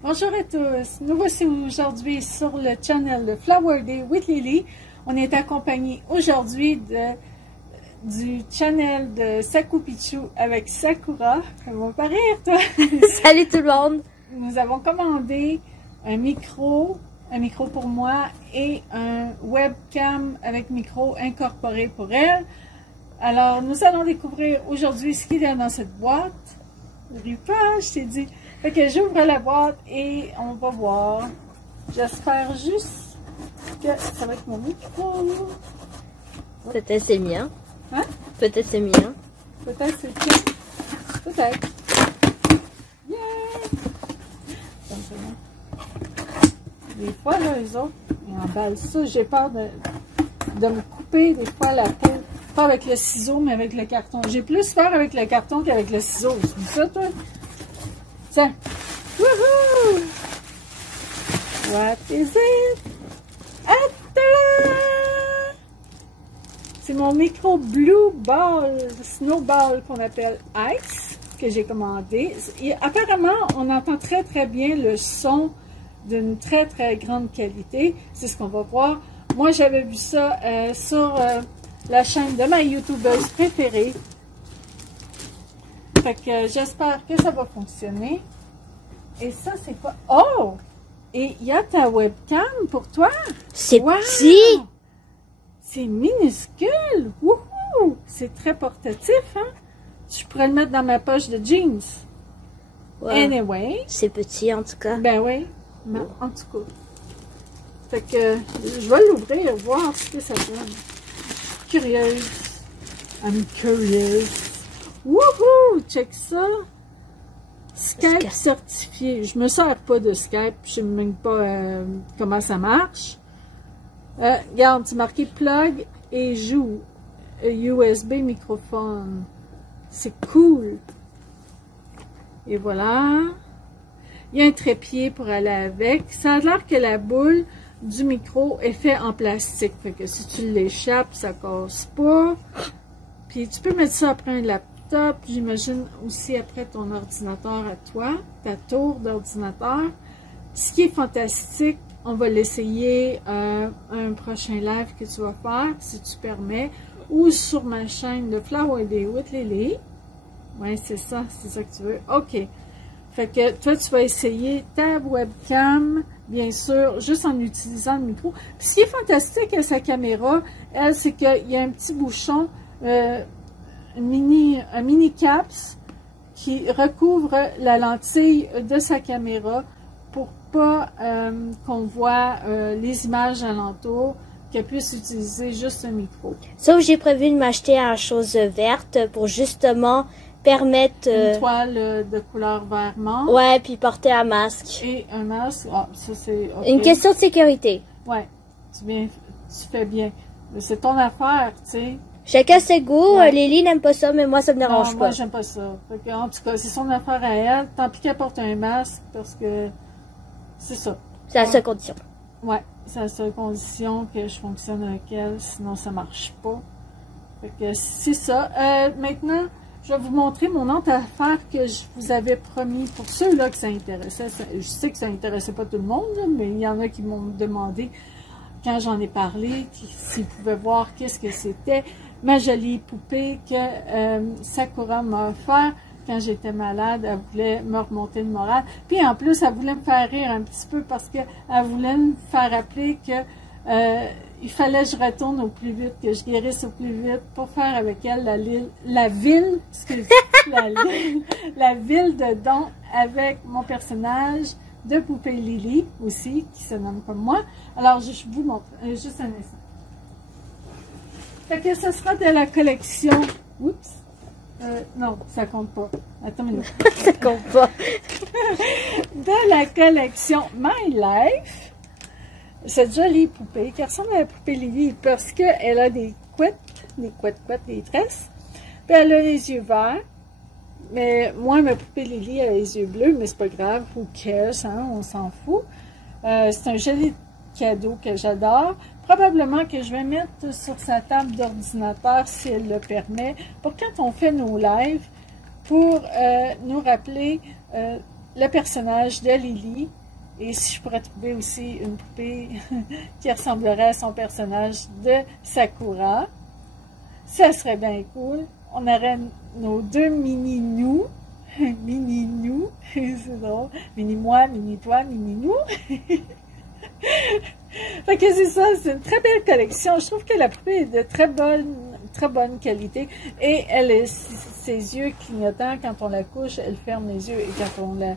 Bonjour à tous, nous voici aujourd'hui sur le channel de Flower Day with Lily. On est accompagné aujourd'hui du channel de Saku Pichu avec Sakura. Ça va pas rire, toi? Salut tout le monde! Nous avons commandé un micro pour moi et un webcam avec micro incorporé pour elle. Alors, nous allons découvrir aujourd'hui ce qu'il y a dans cette boîte. Rupa, je t'ai dit. Fait que j'ouvre la boîte et on va voir. J'espère juste que ça va être mon micro. Peut-être c'est mien. Hein? Peut-être c'est mien. Peut-être c'est ça. Peut-être. Yeah! Des fois, là, les autres, ils emballent ça. J'ai peur de me couper des fois la peau. Pas avec le ciseau, mais avec le carton. J'ai plus peur avec le carton qu'avec le ciseau. C'est ça, toi? Tiens. Wouhou! What is it? Attends! C'est mon micro Blue Ball, Snowball qu'on appelle Ice, que j'ai commandé. Et apparemment, on entend très très bien le son d'une très très grande qualité. C'est ce qu'on va voir. Moi, j'avais vu ça sur la chaîne de ma youtubeuse préférée. Fait que j'espère que ça va fonctionner. Et ça, c'est quoi? Oh! Et il y a ta webcam pour toi? C'est wow! petit! C'est minuscule! Wouhou! C'est très portatif, hein? Je pourrais le mettre dans ma poche de jeans. Ouais. Anyway. C'est petit en tout cas. Ben oui. Mais en tout cas. Fait que je vais l'ouvrir, voir ce que ça donne. Curieuse. I'm curious. Wouhou! Check ça! Skype certifié. Je me sers pas de Skype. Je sais même pas comment ça marche. Regarde, c'est marqué plug et joue. USB microphone. C'est cool. Et voilà. Il y a un trépied pour aller avec. Ça a l'air que la boule du micro est faite en plastique. Fait que si tu l'échappes, ça casse pas. Puis tu peux mettre ça après un laptop. J'imagine aussi après ton ordinateur à toi. Ta tour d'ordinateur. Ce qui est fantastique, on va l'essayer un prochain live que tu vas faire, si tu permets. Ou sur ma chaîne de Flower Day with Lily. Oui, c'est ça que tu veux. OK. Fait que toi, tu vas essayer ta webcam, bien sûr, juste en utilisant le micro. Puis ce qui est fantastique à sa caméra, elle, c'est qu'il y a un petit bouchon, un mini caps qui recouvre la lentille de sa caméra pour pas qu'on voit les images alentour, qu'elle puisse utiliser juste un micro. Sauf j'ai prévu de m'acheter une chose verte pour justement permettre... Une toile de couleur vert menthe. Ouais, puis porter un masque. Et un masque. Ah, ça c'est okay. Une question de sécurité. Ouais, tu fais bien. C'est ton affaire, tu sais. Chacun ses goûts. Ouais. Lily n'aime pas ça, mais moi ça me dérange non, pas. Moi j'aime pas ça. Fait que, en tout cas, c'est son affaire à elle. Tant pis qu'elle porte un masque parce que c'est ça. C'est la seule condition. Ouais, c'est la seule condition que je fonctionne avec elle, sinon ça marche pas. Fait que c'est ça. Maintenant, je vais vous montrer mon autre affaire que je vous avais promis pour ceux-là que ça intéressait. Je sais que ça intéressait pas tout le monde, là, mais il y en a qui m'ont demandé, quand j'en ai parlé, s'ils pouvaient voir qu'est-ce que c'était. Ma jolie poupée que Sakura m'a offert quand j'étais malade. Elle voulait me remonter le moral. Puis en plus, elle voulait me faire rire un petit peu parce qu'elle voulait me faire rappeler que il fallait que je retourne au plus vite, que je guérisse au plus vite pour faire avec elle la ville de Don avec mon personnage de poupée Lily aussi, qui se nomme comme moi. Alors, je vous montre juste un instant. Fait que ce sera de la collection... Oups! Non, ça compte pas. Attends une minute. Ça compte pas. De la collection My Life. Cette jolie poupée qui ressemble à la poupée Lily parce qu'elle a des couettes, des tresses. Puis elle a les yeux verts. Mais moi, ma poupée Lily a les yeux bleus, mais c'est pas grave. Who cares, hein? On s'en fout. C'est un joli cadeau que j'adore. Probablement que je vais mettre sur sa table d'ordinateur, si elle le permet, pour quand on fait nos lives, pour nous rappeler le personnage de Lily. Et si je pourrais trouver aussi une poupée qui ressemblerait à son personnage de Sakura, ça serait bien cool. On aurait nos deux mini-nous. Mini-nous, c'est drôle. Mini-moi, mini-toi, mini-nous. Fait que c'est ça, c'est une très belle collection. Je trouve que la poupée est de très bonne qualité. Et elle est, ses yeux clignotants, quand on la couche, elle ferme les yeux. Et quand on la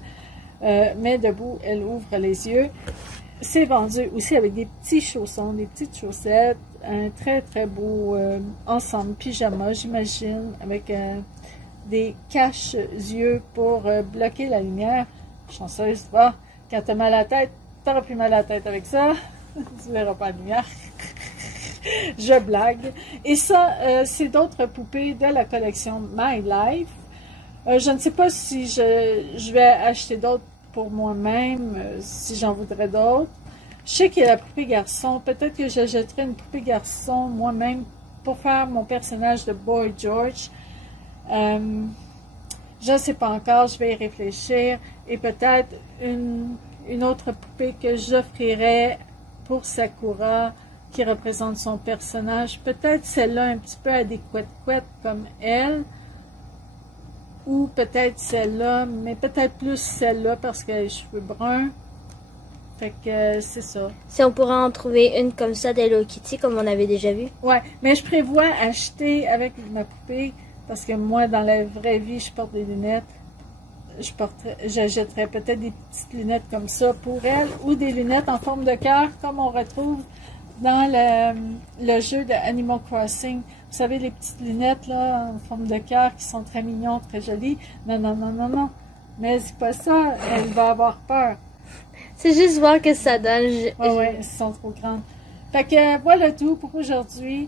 met debout, elle ouvre les yeux. C'est vendu aussi avec des petits chaussons, des petites chaussettes. Un très très beau ensemble pyjama, j'imagine, avec des cache-yeux pour bloquer la lumière. Chanceuse, va. Quand t'as mal à la tête, t'auras plus mal à la tête avec ça. Tu verras pas la lumière. Je blague. Et ça, c'est d'autres poupées de la collection My Life. Je ne sais pas si je vais acheter d'autres pour moi-même, si j'en voudrais d'autres. Je sais qu'il y a la poupée garçon. Peut-être que j'achèterai une poupée garçon moi-même pour faire mon personnage de Boy George. Je ne sais pas encore, je vais y réfléchir. Et peut-être une autre poupée que j'offrirai pour Sakura, qui représente son personnage. Peut-être celle-là un petit peu à des couettes-couettes comme elle. Ou peut-être celle-là, mais peut-être plus celle-là parce qu'elle a les cheveux bruns. Fait que c'est ça. Si on pourrait en trouver une comme ça d'Hello Kitty, comme on avait déjà vu. Ouais, mais je prévois acheter avec ma poupée, parce que moi, dans la vraie vie, je porte des lunettes. J'achèterais peut-être des petites lunettes comme ça pour elle, ou des lunettes en forme de cœur, comme on retrouve dans le jeu de Animal Crossing. Vous savez, les petites lunettes là, en forme de cœur qui sont très mignons, très jolies. Non, non, non, non, non. Mais c'est pas ça, elle va avoir peur. C'est juste voir que ça donne. Oui, elles sont trop grandes. Fait que voilà tout pour aujourd'hui.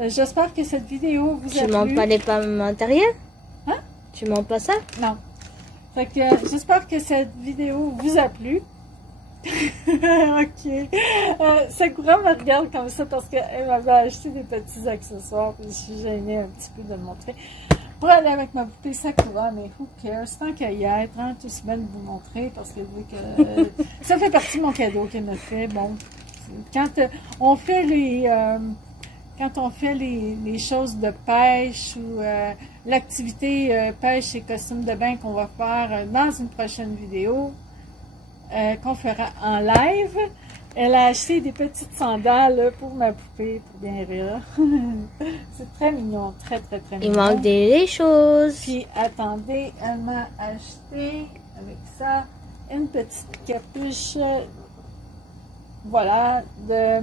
J'espère que cette vidéo vous a plu. Tu montes pas les pommes matérielles? Hein? Tu montes pas ça? Non. Fait que j'espère que cette vidéo vous a plu. Ok. Sakura me regarde comme ça parce qu'elle m'avait acheté des petits accessoires. Puis je suis gênée un petit peu de le montrer. Pour aller avec ma poupée Sakura, mais who cares? Tant qu'à y être, hein, tout se met de vous montrer parce que vu que ça fait partie de mon cadeau qu'elle me fait. Bon, quand on fait les choses de pêche ou l'activité pêche et costume de bain qu'on va faire dans une prochaine vidéo, qu'on fera en live, elle a acheté des petites sandales pour ma poupée, pour bien rire. C'est très mignon, très très très mignon. Il manque des choses. Puis attendez, elle m'a acheté avec ça une petite capuche, voilà, de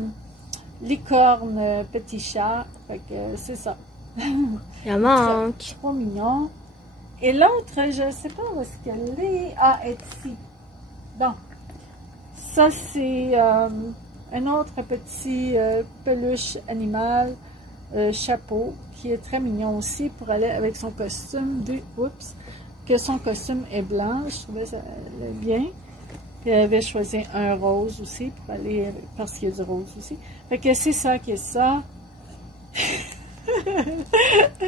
licorne petit chat. Fait que c'est ça. Il manque. Trop mignon. Et l'autre, je ne sais pas où est-ce qu'elle est. Ah, elle est ici. Bon. Ça, c'est un autre petit peluche animal, chapeau, qui est très mignon aussi pour aller avec son costume. Oups, que son costume est blanc. Je trouvais ça bien. Puis elle avait choisi un rose aussi pour aller, parce qu'il y a du rose aussi. Fait que c'est ça qui est ça.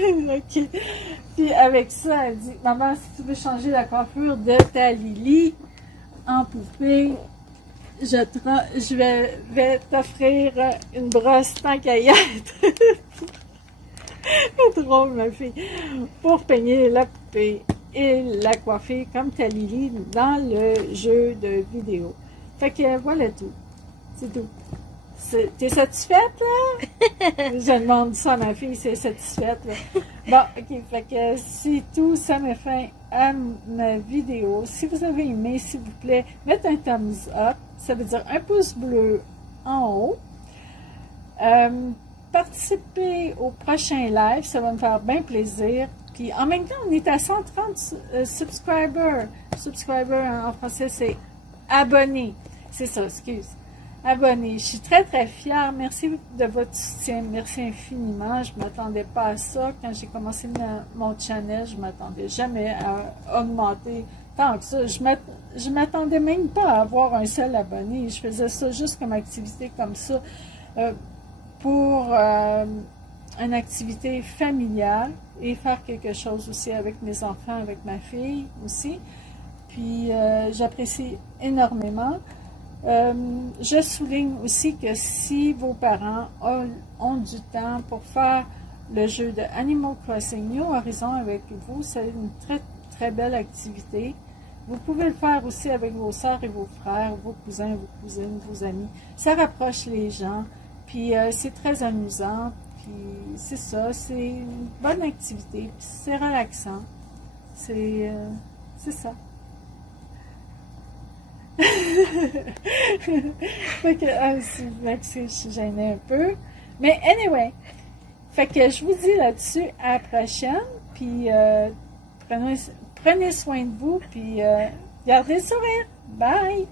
Ok. Puis avec ça, elle dit, maman, si tu veux changer la coiffure de ta Lily en poupée, je vais t'offrir une brosse tant qu'à y être. C'est drôle, ma fille. Pour peigner la poupée et la coiffer comme ta Lily dans le jeu de vidéo. Fait que voilà tout. C'est tout. T'es satisfaite, là? Je demande ça à ma fille, c'est satisfaite, là. Bon, ok, fait que c'est tout, ça met fin à ma vidéo. Si vous avez aimé, s'il vous plaît, mettez un thumbs up, ça veut dire un pouce bleu en haut. Participez au prochain live, ça va me faire bien plaisir. Puis en même temps, on est à 130 subscribers. Subscriber en français, c'est abonnés. C'est ça, excuse. Abonnés. Je suis très, très fière. Merci de votre soutien. Merci infiniment. Je ne m'attendais pas à ça. Quand j'ai commencé mon channel, je ne m'attendais jamais à augmenter tant que ça. Je m'attendais même pas à avoir un seul abonné. Je faisais ça juste comme activité comme ça pour une activité familiale et faire quelque chose aussi avec mes enfants, avec ma fille aussi. Puis j'apprécie énormément. Je souligne aussi que si vos parents ont du temps pour faire le jeu de Animal Crossing New Horizons avec vous, c'est une très très belle activité. Vous pouvez le faire aussi avec vos sœurs et vos frères, vos cousins, vos cousines, vos amis. Ça rapproche les gens, puis c'est très amusant, puis c'est ça, c'est une bonne activité, puis c'est relaxant. C'est ça. Fait que, je suis gênée un peu. Mais anyway, fait que je vous dis là-dessus à la prochaine. Puis prenez soin de vous. Puis gardez le sourire. Bye!